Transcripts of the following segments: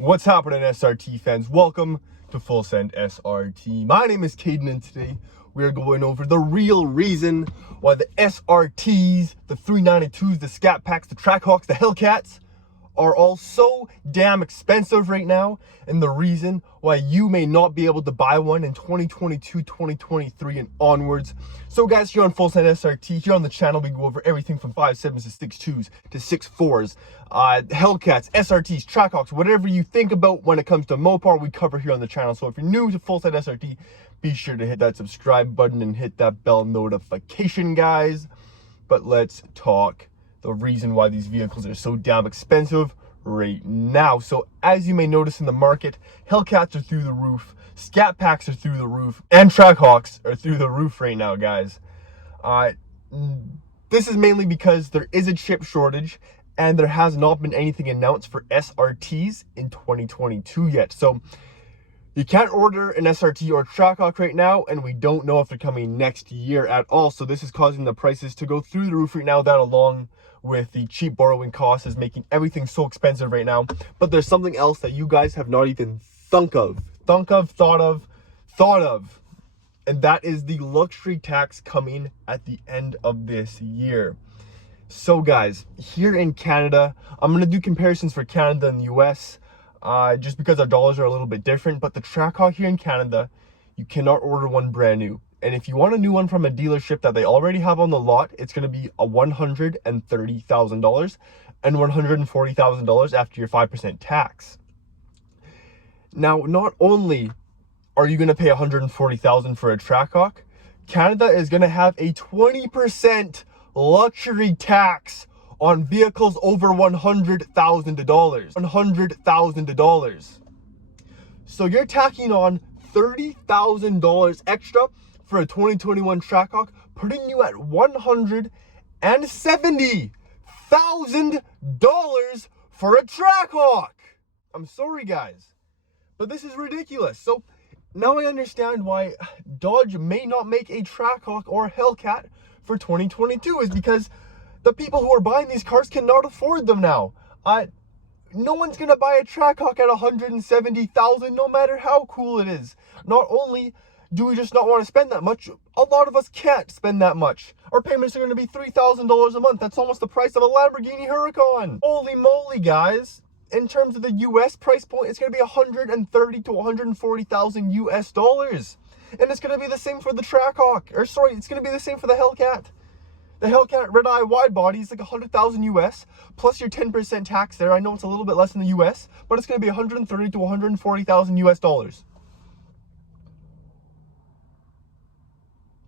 What's happening, SRT fans? Welcome to Fullsend SRT. My name is Caden, and today we are going over the real reason why the SRTs, the 392s, the Scat Packs, the Trackhawks, the Hellcats are all so damn expensive right now, and the reason why you may not be able to buy one in 2022, 2023, and onwards. So guys, here on Fullsend SRT, here on the channel, we go over everything from 5.7s to 6.2s to 6.4s, Hellcats, SRTs, Trackhawks, whatever you think about when it comes to Mopar, we cover here on the channel. So if you're new to Fullsend SRT, be sure to hit that subscribe button and hit that bell notification, guys. But let's talk the reason why these vehicles are so damn expensive right now. So as you may notice in the market, Hellcats are through the roof, Scat Packs are through the roof, and Trackhawks are through the roof right now, guys. This is mainly because there is a chip shortage and there has not been anything announced for SRTs in 2022 yet. So you can't order an SRT or Trackhawk right now, and we don't know if they're coming next year at all. So this is causing the prices to go through the roof right now. That, along with the cheap borrowing costs, is making everything so expensive right now. But there's something else that you guys have not even thought of, and that is the luxury tax coming at the end of this year. So guys, here in Canada, I'm going to do comparisons for Canada and the US, just because our dollars are a little bit different. But the Trackhawk here in Canada, you cannot order one brand new. And if you want a new one from a dealership that they already have on the lot, it's going to be a $130,000 and $140,000 after your 5% tax. Now, not only are you going to pay $140,000 for a Trackhawk, Canada is going to have a 20% luxury tax on vehicles over $100,000. So you're tacking on $30,000 extra for a 2021 Trackhawk, putting you at $170,000 for a Trackhawk. I'm sorry, guys, but this is ridiculous. So now I understand why Dodge may not make a Trackhawk or Hellcat for 2022, is because the people who are buying these cars cannot afford them now. No one's gonna buy a Trackhawk at $170,000, no matter how cool it is. Not only do we just not want to spend that much, a lot of us can't spend that much. Our payments are going to be $3,000 a month. That's almost the price of a Lamborghini Huracan. Holy moly, guys. In terms of the US price point, it's going to be $130,000 to $140,000 US dollars. And it's going to be the same for the Trackhawk. Or sorry, it's going to be the same for the Hellcat. The Hellcat red eye wide body is like $100,000 US plus your 10% tax there. I know it's a little bit less in the US, but it's going to be $130,000 to $140,000 US dollars.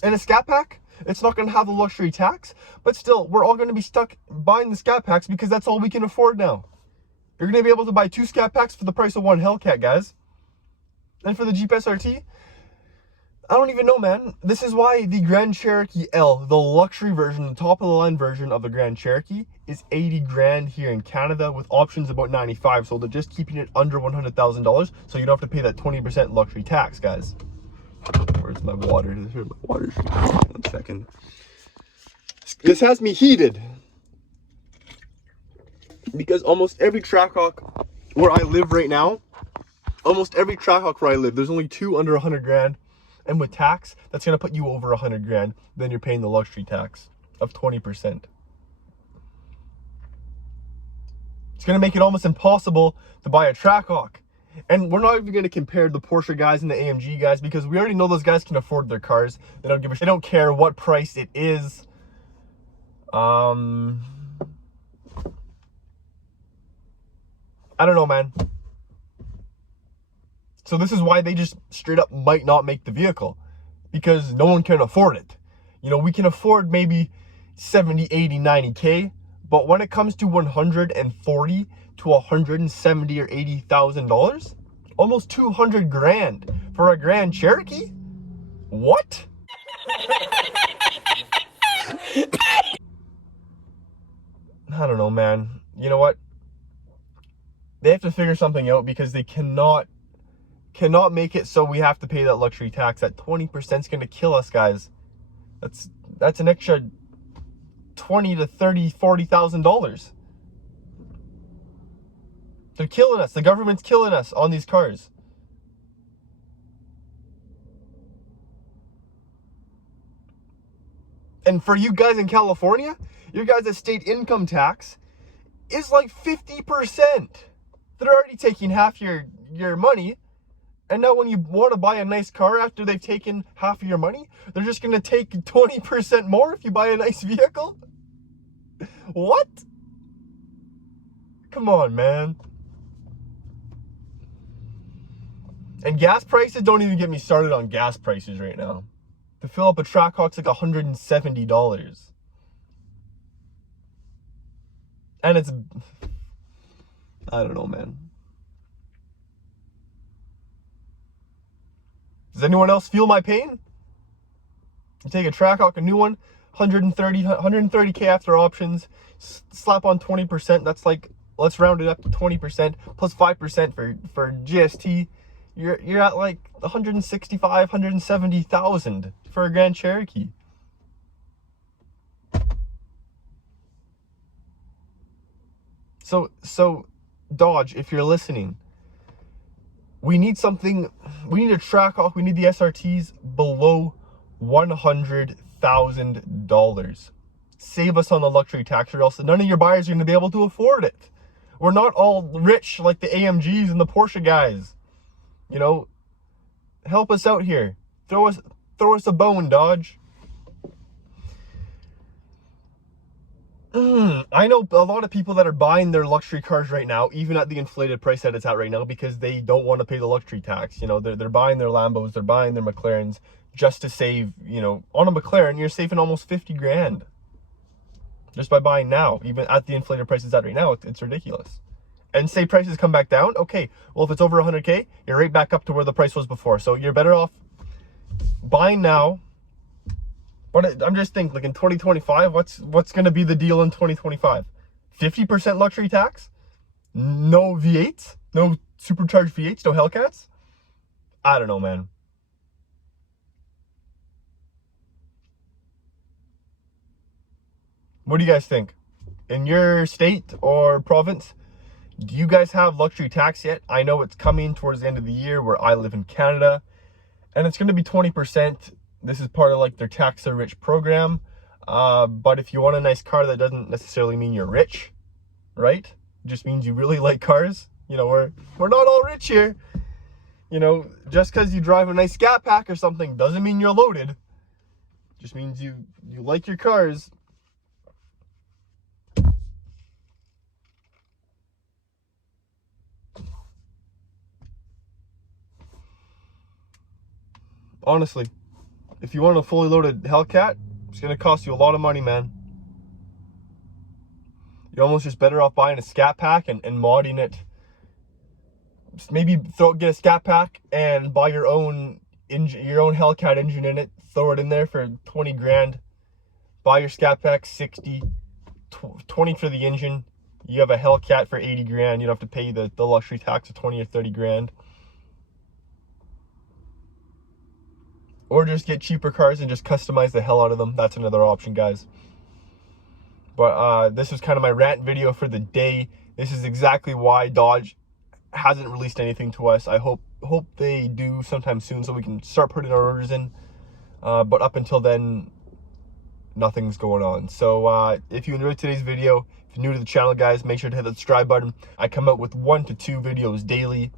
And a Scat Pack, it's not going to have the luxury tax, but still, we're all going to be stuck buying the Scat Packs because that's all we can afford now. You're going to be able to buy 2 Scat Packs for the price of 1 Hellcat, guys. And for the Jeep SRT, I don't even know, man. This is why the Grand Cherokee L, the luxury version, the top of the line version of the Grand Cherokee, is 80 grand here in Canada with options about 95. So they're just keeping it under $100,000, so you don't have to pay that 20% luxury tax, guys. Where's my water? Here's my water. 1 second. This has me heated because almost every Trackhawk where I live right now, there's only 2 under 100 grand. And with tax, that's going to put you over 100 grand. Then you're paying the luxury tax of 20%. It's going to make it almost impossible to buy a Trackhawk. And we're not even going to compare the Porsche guys and the AMG guys, because we already know those guys can afford their cars. They don't give a shit. They don't care what price it is. I don't know, man. So this is why they just straight up might not make the vehicle, because no one can afford it. You know, we can afford maybe 70, 80, 90K, but when it comes to 140 to 170 or $80,000, almost 200 grand for a Grand Cherokee? What? I don't know, man. You know what? They have to figure something out, because they cannot make it so we have to pay that luxury tax. That 20% is going to kill us, guys. That's an extra $20,000 to $30,000, $40,000. They're killing us. The government's killing us on these cars. And for you guys in California, your guys' state income tax is like 50%. They're already taking half your money. And now when you want to buy a nice car after they've taken half of your money, they're just going to take 20% more if you buy a nice vehicle? What? Come on, man. And gas prices, don't even get me started on gas prices right now. To fill up a Trackhawk's like $170. And it's, I don't know, man. Does anyone else feel my pain? You take a Trackhawk, a new one, 130K after options, slap on 20%. That's like, let's round it up to 20% plus 5% for GST. You're at like 165, 170,000 for a Grand Cherokee. So Dodge, if you're listening, we need something. We need a Trackhawk. We need the SRTs below $100,000. Save us on the luxury tax, or else none of your buyers are going to be able to afford it. We're not all rich like the AMGs and the Porsche guys. You know, help us out here. Throw us a bone, Dodge. I know a lot of people that are buying their luxury cars right now, even at the inflated price that it's at right now, because they don't want to pay the luxury tax. You know, they're buying their Lambos, they're buying their McLarens just to save, you know, on a McLaren, you're saving almost 50 grand just by buying now, even at the inflated prices at right now. It's ridiculous. And say prices come back down, okay, well, if it's over 100K, you're right back up to where the price was before. So you're better off buying now. But I'm just thinking, like in 2025, what's going to be the deal in 2025? 50% luxury tax? No V8s? No supercharged V8s? No Hellcats? I don't know, man. What do you guys think? In your state or province, do you guys have luxury tax yet? I know it's coming towards the end of the year where I live in Canada, and it's going to be 20%. This is part of like their tax the rich program. But if you want a nice car, that doesn't necessarily mean you're rich, right? It just means you really like cars. You know, we're not all rich here. You know, just because you drive a nice Scat Pack or something doesn't mean you're loaded. It just means you like your cars. Honestly, if you want a fully loaded Hellcat, it's going to cost you a lot of money, man. You're almost just better off buying a Scat Pack and modding it. Just maybe get a Scat Pack and buy your own Hellcat engine in it. Throw it in there for 20 grand. Buy your Scat Pack, 60, 20 for the engine. You have a Hellcat for 80 grand. You don't have to pay the luxury tax of 20 or 30 grand. Or just get cheaper cars and just customize the hell out of them. That's another option, guys. But this was kind of my rant video for the day. This is exactly why Dodge hasn't released anything to us. I hope they do sometime soon so we can start putting our orders in. But up until then, nothing's going on. So if you enjoyed today's video, if you're new to the channel, guys, make sure to hit the subscribe button. I come out with 1 to 2 videos daily.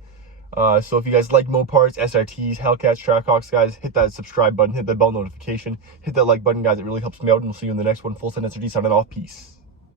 So if you guys like Moparts, SRTs, Hellcats, Trackhawks, guys, hit that subscribe button, hit the bell notification, hit that like button, guys. It really helps me out, and we'll see you in the next one. Fullsend SRT signing off. Peace.